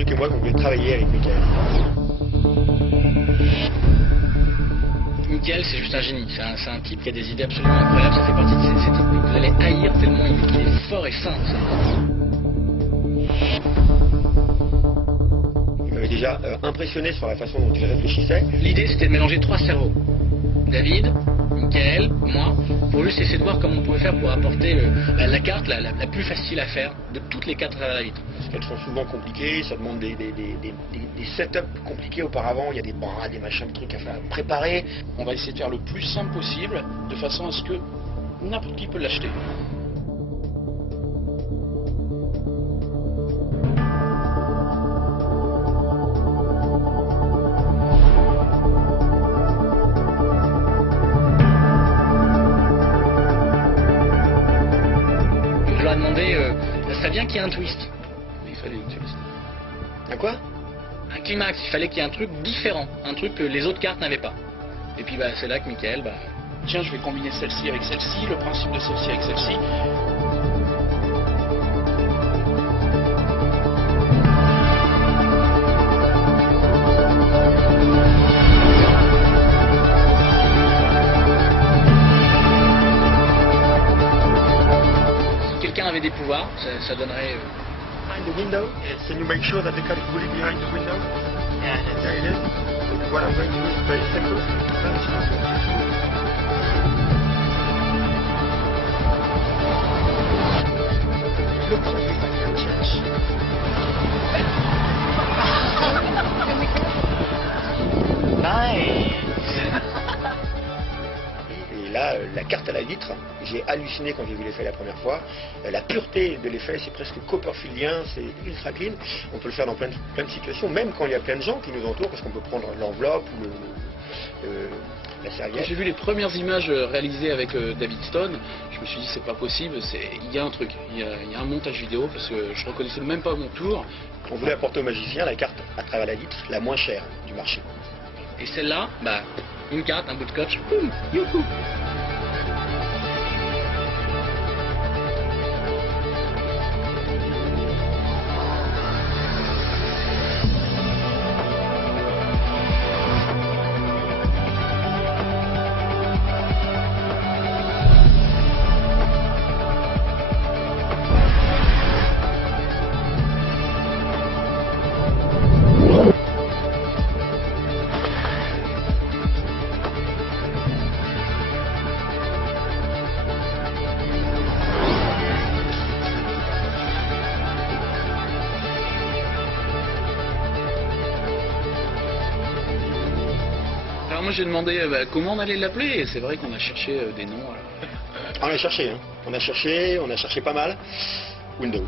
entendu que moi qu'on voulait travailler avec Michael. Michael, c'est juste un génie. C'est un type qui a des idées absolument incroyables. Ça fait partie de ces types que vous allez haïr tellement il est fort et fin. Il m'avait déjà impressionné sur la façon dont il réfléchissait. L'idée, c'était de mélanger 3 cerveaux. David, Michael, moi, pour juste essayer de voir comment on pouvait faire pour apporter la carte la plus facile à faire de toutes les 4 à la vitre. Parce qu'elles sont souvent compliquées, ça demande des setups compliqués auparavant, il y a des bras, des machins, des trucs à faire préparer. On va essayer de faire le plus simple possible, de façon à ce que n'importe qui peut l'acheter. Ça serait bien qu'il y ait un twist. Il fallait un twist. Un quoi? Un climax, il fallait qu'il y ait un truc différent, un truc que les autres cartes n'avaient pas. Et puis c'est là que Michael, tiens, je vais combiner celle-ci avec celle-ci, le principe de celle-ci avec celle-ci. avait des pouvoirs, ça donnerait... Behind the window, can you make sure that the cat is fully behind the window? Yeah, there it is. So what I'm going to do is very simple. Looks like a church. Nice. Et là, la carte à la vitre, j'ai halluciné quand j'ai vu l'effet la première fois. La pureté de l'effet, c'est presque copperfieldien, c'est ultra clean. On peut le faire dans plein de situations, même quand il y a plein de gens qui nous entourent, parce qu'on peut prendre l'enveloppe ou la serviette. Quand j'ai vu les premières images réalisées avec David Stone, je me suis dit c'est pas possible, il y a un truc, il y a un montage vidéo, parce que je reconnaissais même pas mon tour. On voulait apporter au magicien la carte à travers la vitre, la moins chère du marché. Et celle-là, une carte, un bout de scotch, boum, youhou. Alors moi j'ai demandé comment on allait l'appeler et c'est vrai qu'on a cherché des noms. On a cherché, hein. On a cherché pas mal. Window.